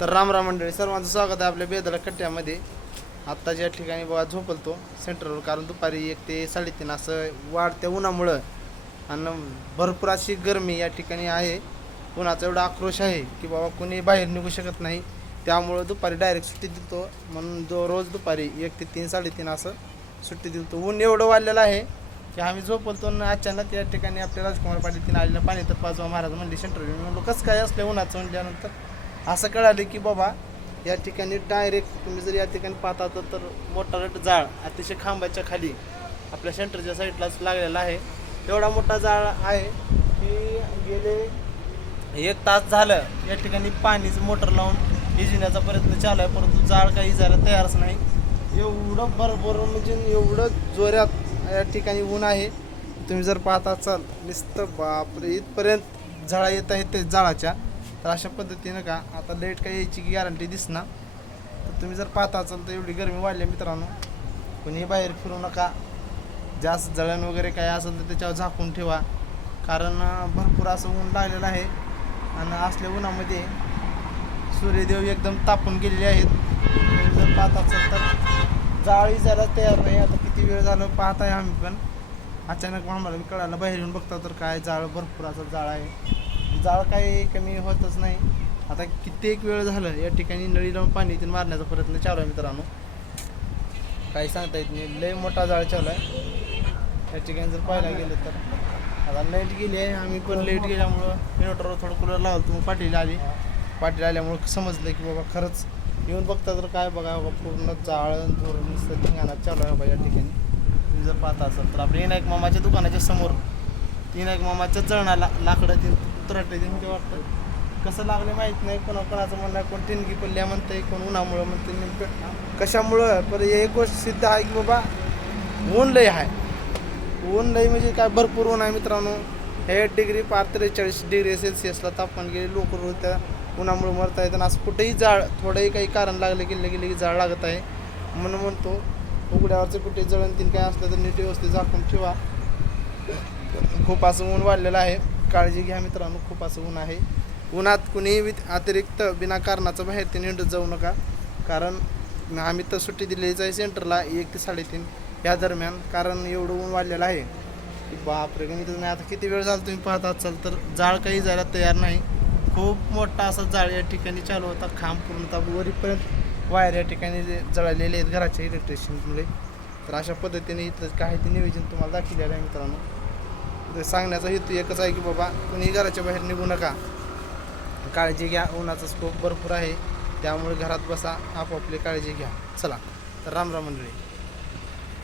तर रामराम मंडळी, सर्वांचं स्वागत आहे आपल्या बेदला कट्ट्यामध्ये. आत्ताच या ठिकाणी बघा झोपलतो सेंटरवर, कारण दुपारी 1 ते 3:30 असं वाढत्या उन्हामुळं आणि भरपूर अशी गरमी या ठिकाणी आहे. उन्हाचा एवढा आक्रोश आहे की बाबा कोणी बाहेर निघू शकत नाही. त्यामुळं दुपारी डायरेक्ट सुट्टी दिलतो, म्हणून रोज दुपारी 1 ते 3-3:30 असं सुट्टी दिलतो. ऊन एवढं वाढलेलं आहे की आम्ही झोपलतो आणि अचानक या ठिकाणी आपल्या राजकुमार पाटील तिने आलेलं पाणी तर पाचवा महाराज म्हणली सेंटर. मी म्हणलो कसं काय असलं उन्हाचं म्हणल्यानंतर असं कळालं की बाबा या ठिकाणी डायरेक्ट तुम्ही जर या ठिकाणी पाहता तर मोठा जाळ अतिशय खांबाच्या खाली आपल्या सेंटरच्या साईडलाच लागलेला आहे. एवढा मोठा जाळ आहे की गेले 1 तास झालं या ठिकाणी पाणीचं मोटर लावून इजिण्याचा प्रयत्न चालू आहे, परंतु जाळ काही इजायला तयारच नाही. एवढं बरोबर म्हणजे एवढं जोरात या ठिकाणी ऊन आहे. तुम्ही जर पाहता असाल नुसतं बापरे इथपर्यंत झाडा येत आहेत ते जाळाच्या. तर अशा पद्धतीनं का आता लाईट काही यायची गॅरंटी दिसणार. तर तुम्ही जर पाहता असाल तर एवढी गरमी वाढली मित्रांनो, कोणी बाहेर फिरू नका. जास्त जळण वगैरे काय असेल तर त्याच्यावर झाकून ठेवा, कारण भरपूर असं ऊन लागलेलं आहे. आणि असल्या उन्हामध्ये सूर्यदेव एकदम तापून गेलेले आहेत. तुम्ही जर पाहत असाल तर जाळी जायला तयार नाही. आता किती वेळ झालं पाहत आहे आम्ही, पण अचानक आम्हाला कळालं बाहेर येऊन बघता तर काय जाळ भरपूर असं जाळ आहे. जाळ काही कमी होतच नाही. आता कित्येक वेळ झालं या ठिकाणी नळी लावून पाणी ते मारण्याचा प्रयत्न चालू आहे मित्रांनो, काही सांगता येत नाही. लय मोठा जाळ चालू आहे या ठिकाणी. जर पाहायला गेलं तर आता लाईट गेली आहे, आम्ही पण लाईट गेल्यामुळं इन्व्हर्टरवर थोडं कूलर लावलं. तुम्ही पाटील आल्यामुळं समजलं की बाबा खरंच येऊन बघता तर काय बघा बाबा पूर्ण जाळण धोरण नुसतं धिंगाणा चालू आहे बाबा या ठिकाणी. तुम्ही जर पाहता असाल तर आपल्या विनायक मामाच्या दुकानाच्या समोर विनायक मामाच्या जळणाला लाकडं ते उतरटले ते म्हणजे वाटतं कसं लागले माहीत नाही. कोणाचं म्हणणं आहे, कोण टिनगी पडल्या म्हणतंय, कोण उन्हामुळं म्हणते, नेमकं कशामुळं. पर एक गोष्ट सिद्ध आहे की बाबा ऊन लय आहे. ऊन लय म्हणजे काय भरपूर ऊन आहे मित्रांनो. 8 डिग्री 43 डिग्री सेल्सिअसला तापमान गेले. लोक रोज त्या उन्हामुळे मरत आहेत. आणि असं कुठेही जाळ थोडंही काही कारण लागलं गेलं की जाळ लागत आहे. म्हणून म्हणतो उघड्यावरचं कुठे जळण तीन काय असलं तर नीट व्यवस्थित झाकून ठेवा. खूप असं ऊन वाढलेलं आहे, काळजी घ्या मित्रांनो. खूप असं ऊन आहे. उन्हात कुणीही अतिरिक्त विनाकारणाचं बाहेर ते निंडत जाऊ नका, कारण आम्ही तर सुट्टी दिलेलीच आहे सेंटरला 1 ते 3:30 या दरम्यान. कारण एवढं ऊन वाढलेलं आहे की बापरे गणितच नाही. आता किती वेळ झाला तुम्ही पाहत असाल तर जाळ काही जायला तयार नाही. खूप मोठा असा जाळ या ठिकाणी चालू होता. खांब पूर्णतः वरीपर्यंत वायर या ठिकाणी जळालेले आहेत घराच्या इलेक्ट्रिशियनमुळे. तर अशा पद्धतीने इथलं काही ते नियोजन तुम्हाला दाखवलेलं आहे मित्रांनो. सांगण्याचा हेतू एकच आहे की बाबा कोणी घराच्या बाहेर निघू नका, काळजी घ्या. उन्हाचा स्कोप भरपूर आहे, त्यामुळे घरात बसा, आपापली काळजी घ्या. चला तर रामराम मंडळी.